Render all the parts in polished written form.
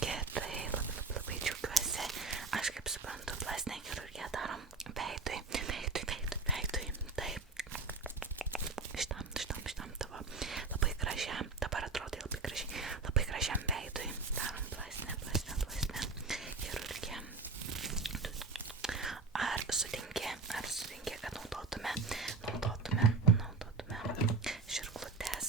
Gerai, labai džiaugiuosi. Aš kaip suprantu, plastinę chirurgiją darom veidui. Taip. Šitam tavo labai gražiam, dabar atrodai labai gražiai, labai gražiam veidui. Darom plastinę chirurgiją. Ar sutinki, kad naudotume žirklutes.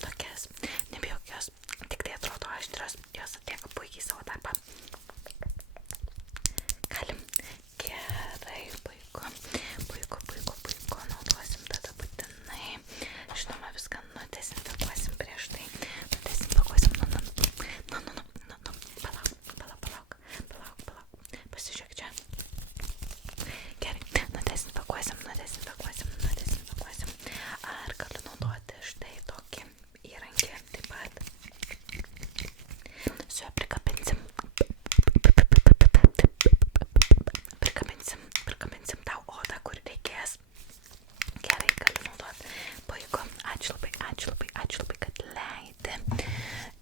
Tokias, nebijok jos, tik tai atrodo aštrios, jos atlieka puikiai savo darbą. Galim. Gerai, puiku, naudosim tada būtinai. Žinoma, viską nudezinfekuosim prieš tai. Palauk. Pasižiūrėk čia. Gerai, nudezinfekuosim. Ar galiu naudoti štai tokį įrankį taip pat? Su juo prikabinsim tau odą, kur reikės. Gerai, galiu naudoti. Puiku, ačiū labai, kad leidi.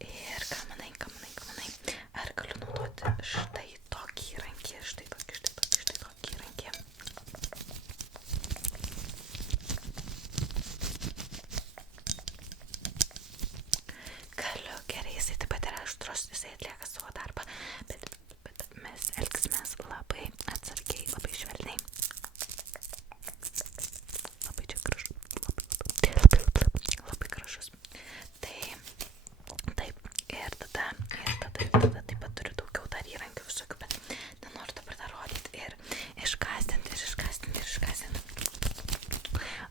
Ir ką manai? Ar galiu naudoti štai tokį įrankį? Štai tokį įrankį. Galiu, gerai, jisai taip pat yra aštrus, jisai atlieka savo darbą, bet mes elgsimės labai atsargiai, labai švelniai. Labai čia gražu, labai gražus. Taip, ir tada taip pat turiu daugiau dar įrankių visokių, bet nenoriu dabar dar rodyti ir išgąsdinti.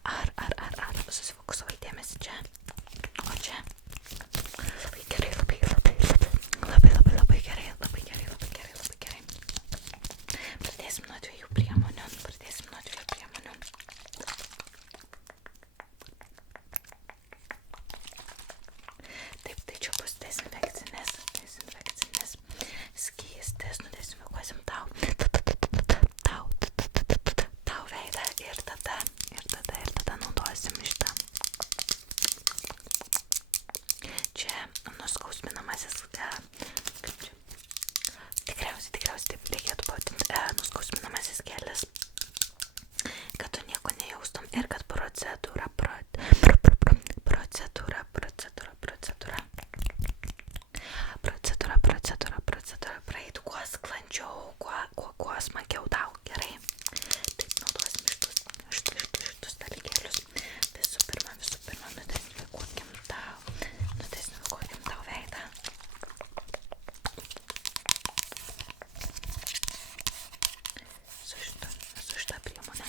Ar susifokusavai dėmesį čia? O čia? Labai gerai. Pradėsim nuo dviejų priemonių. Taip, tai čia bus dezinfekcinis skystis. Nudezinfekuosim tau veidą ir tada naudosim šitą. Čia nuskausminamasis, kaip čia? Tikriausiai taip reikėtų pavadinti, nuskausminamasis gelis, kad tu nieko nejaustum ir kad procedūra praeitų kuo sklandžiau, kuo smagiau tau, gerai. Taip, naudosim šitus dalykėlius. Visų pirma, nudezinfekuokim tau veidą. Su šita priemone.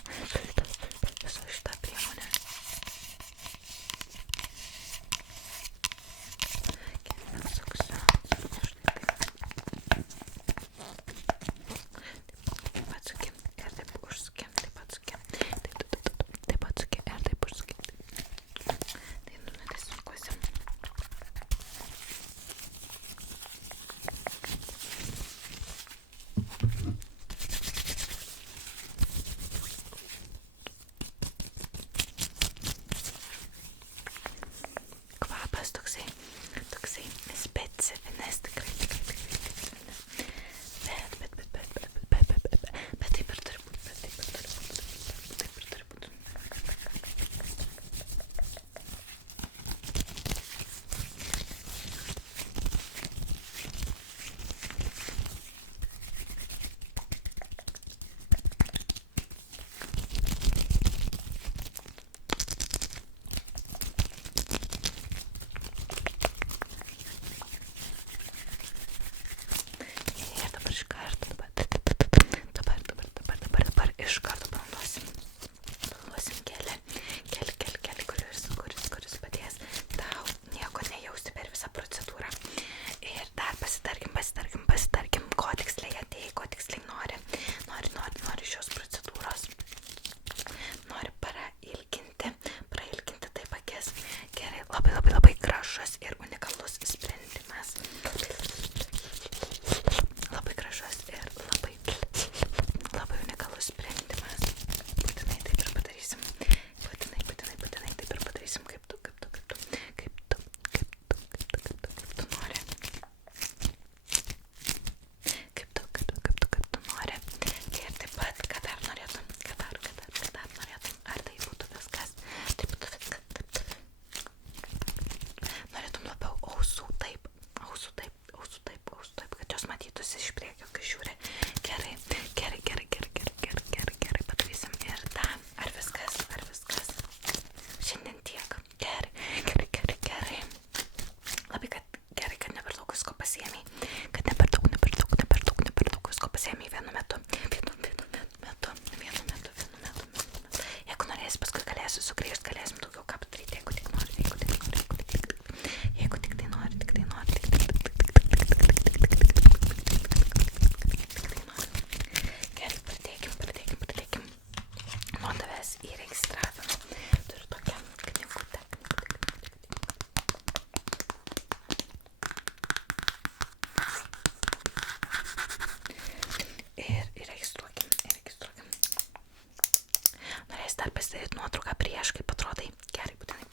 pasidaryti nuotrauką prieš, kaip atrodai. Gerai, būtinai.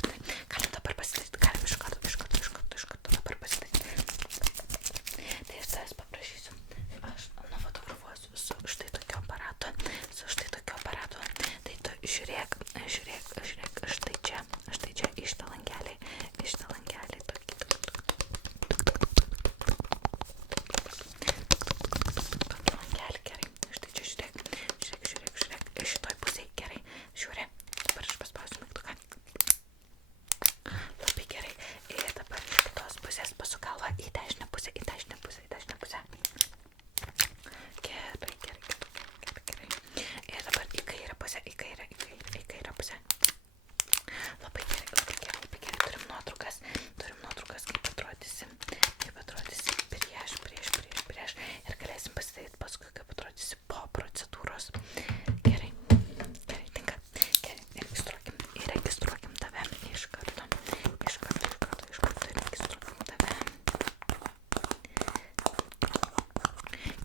Galim dabar pasidaryti, galim iš karto dabar pasidaryti. Tai aš tavęs paprašysiu, aš nufotografuosiu su štai tokiu aparatu, tai tu žiūrėk, štai čia, iš tą langelį, tokį langelį, gerai, štai čia žiūrėk, šitoj pusėj, gerai, žiūrė, dabar aš paspausiu mygtuką, labai gerai, ir dabar iš kitos pusės pasu galvą į dešinę pusę, gerai, ir dabar į kairę pusę, labai gerai, turim nuotraukas, kaip atrodysi prieš ir galėsim pasidaryti paskui, kaip atrodysi po procedūros. Gerai, tinka, gerai, registruokim tave iš karto, registruokim tave.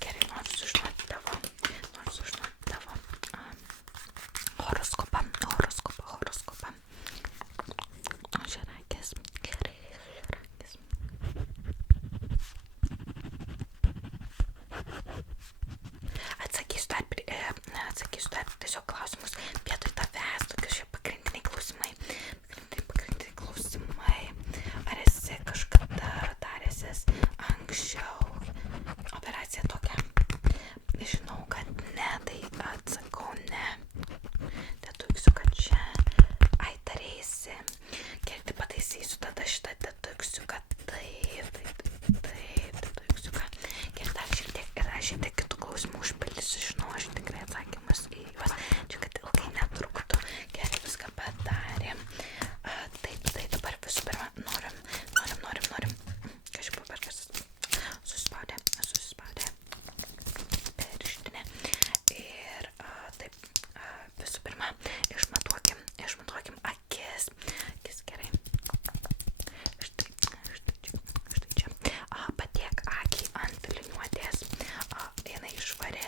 Gerai, noriu sužinoti tavo horoskopą. Ožiaragis, gerai, ožiaragis. Atsakysiu dar tiesiog klausimus vietoj tavęs, tokius šie pagrindiniai klausimai. Ar esi kažkada daręsis anksčiau operaciją tokią? Žinau, kad ne, tai atsakau ne. Deduksiu, kad čia tarėsi. Gerai, tai pataisysiu tada šitą deduksiu, kad taip, deduksiu, kad gerai, dar šiek tiek kitų klausimų užpildysiu, žinau, aš tikrai atsakymus į juos, čia kad ilgai netruktų. Gerai, viską padarėm. Taip, dabar visų pirma norim, kažkaip paperkas susispaudė pirštinė ir taip, visų pirma išmatuokim akis, gerai, štai čia, padėk akį ant liniuotės, jinai švari,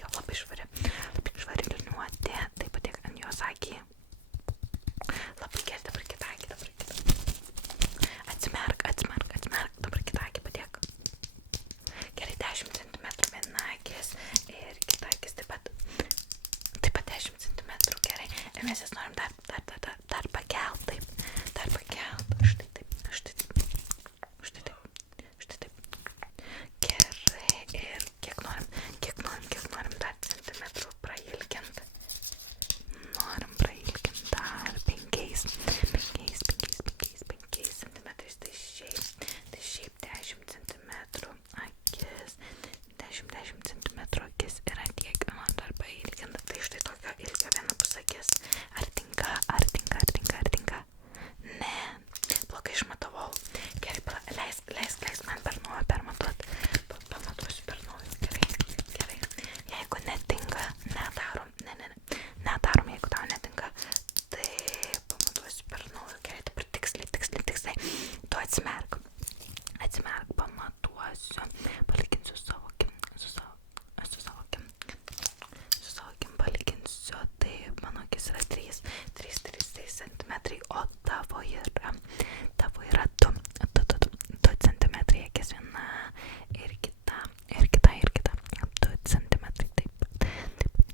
jo, labai švari liniuotė, tai padėk ant jos akį, labai gerai, dabar kitą akį, atsimerk, dabar kitą akį padėk, gerai, 10 cm viena akis ir kita akis taip pat 10 cm, gerai, ir mes jas norim dar pakelt, štai taip, gerai, ir kiek norim dar centimetrų prailgint, dar 5 centimetrais, tai šiaip 10 centimetrų akis, 10 centimetrų akis yra tiek, man dar pailginta, tai štai tokio ilgio vienapus akis, ar tinka? Ne, blogai išmatavau, gerai, leisk man per naują pamatuosiu per naują, gerai, jeigu netinka, nedarom, jeigu tau netinka, tai pamatuosiu per naują, gerai, dabar tiksliai, tu atsimerk, pamatuosiu, palyginsiu su savo akim, palyginsiu, tai mano akis yra 3 centimetrai, o tavo yra 2 centimetrai, akis viena ir kita 2 centimetrai,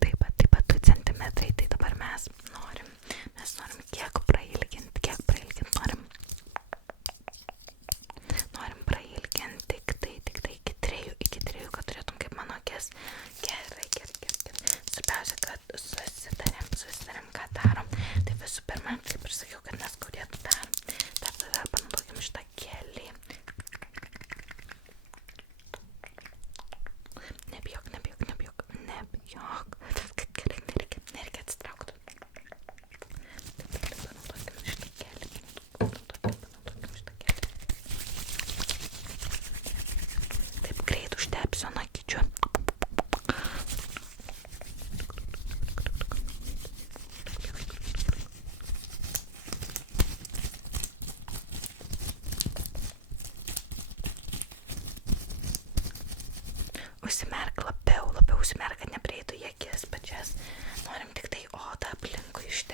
taip pat 2 centimetrai, tai dabar mes norim kiek prailginti, norim prailginti tiktai iki 3, kad turėtum kaip mano akis, gerai, svarbiausia, kad susitarėm, ką darom, tai visų pirma, kaip ir sakiau, kad neskaudėtų dar panaudokim šitą gelį, nebijok, gerai, nereikia atsitraukti, taip, panaudokim šitą gelį, taip, greit užtepsiu nakyčiu. Užsimerk labiau užsimerk, kad neprieitų į akis pačias. Norim tik tai odą aplinkui iš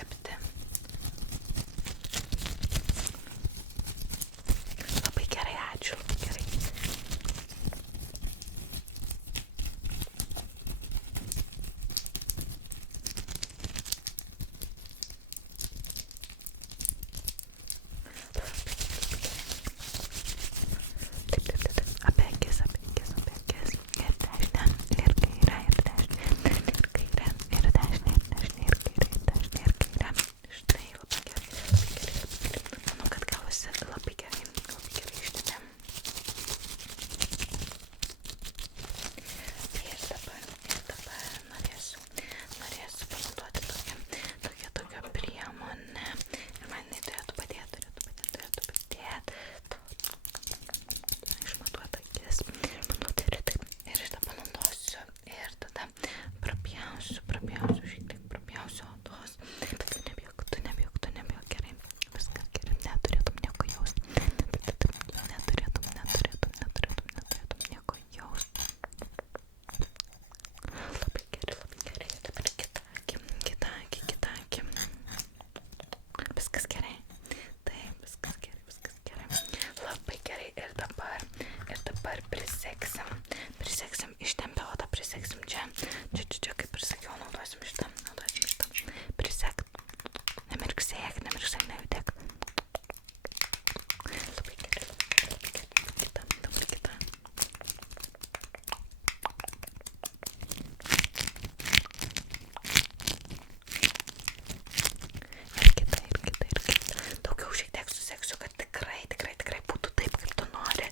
prisegsim, ištempę odą prisegsim čia, kaip ir sakiau, naudosim šitą, priseg, nemirksėk, nejudėk. Labai gerai, dabar kita. Ir kita. Daugiau šiek tiek suseksiu, kad tikrai būtų taip, kaip tu nori.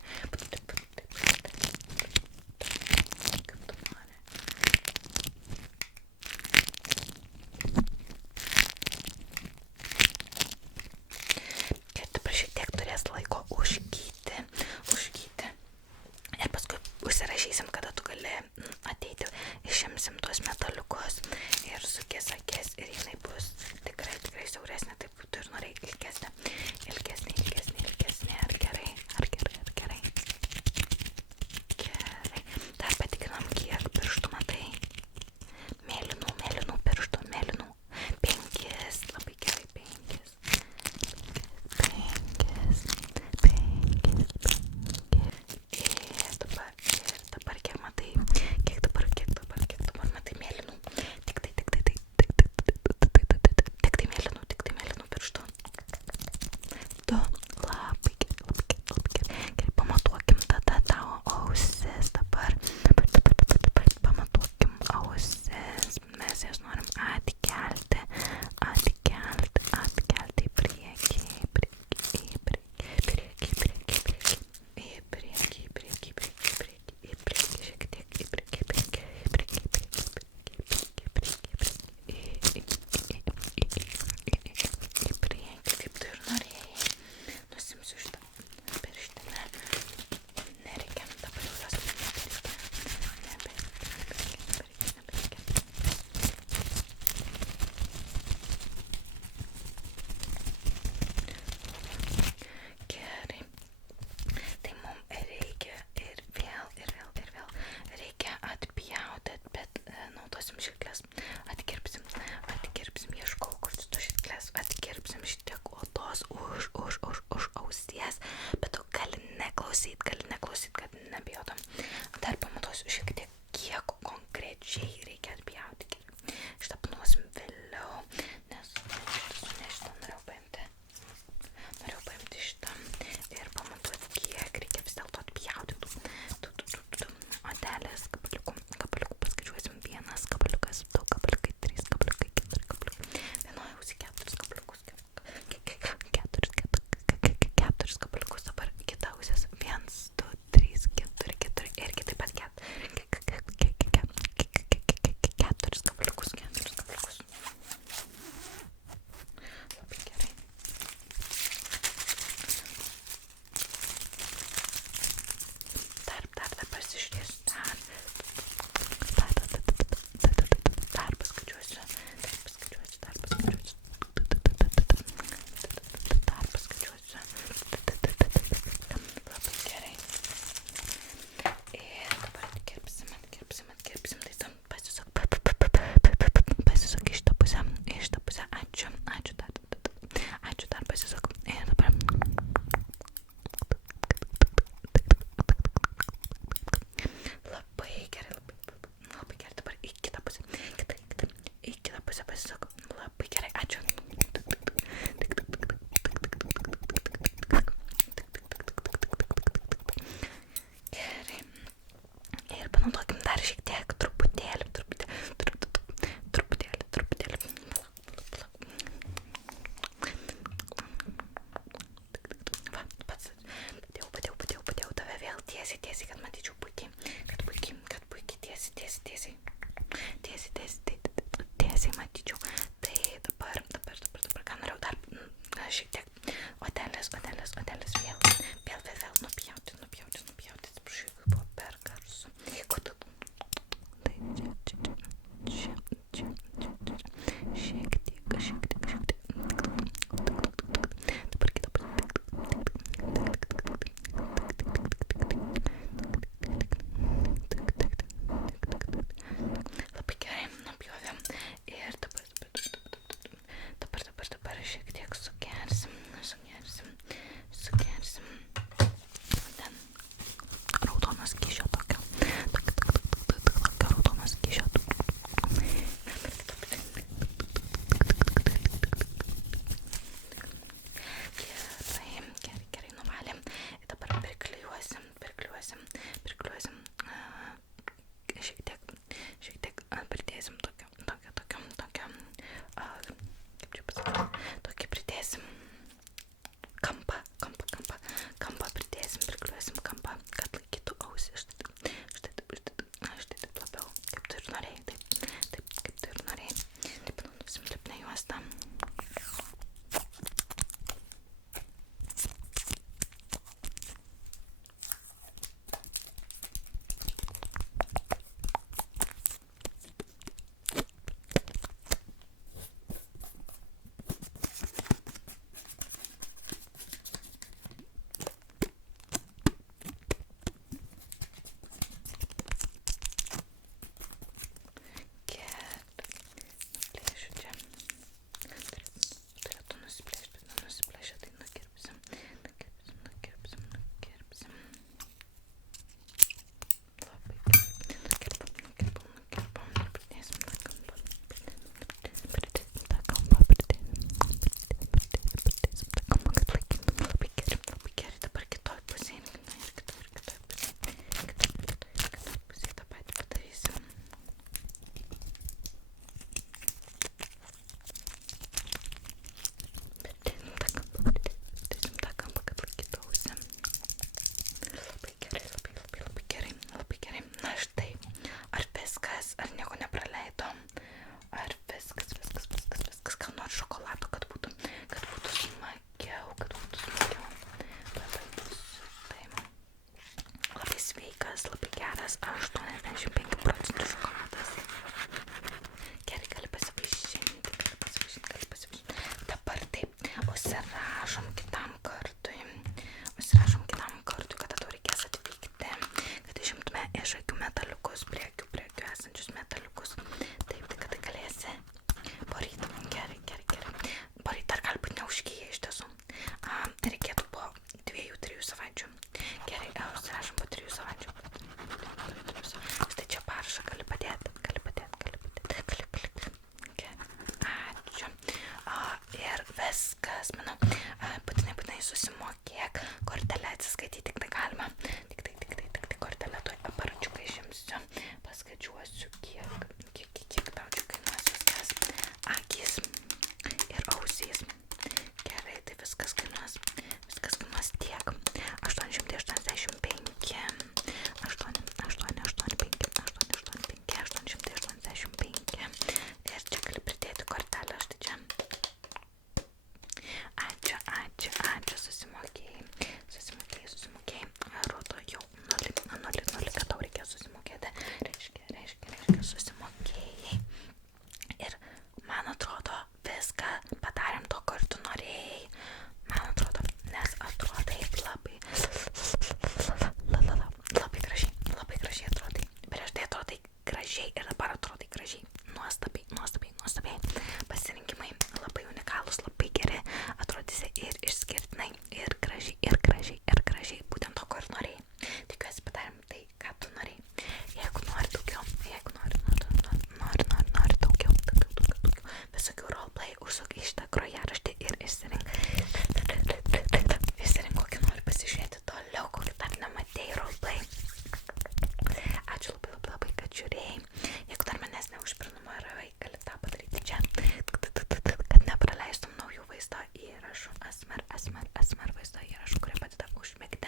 ASMR vaizdo įrašų, kurie padeda užmigti.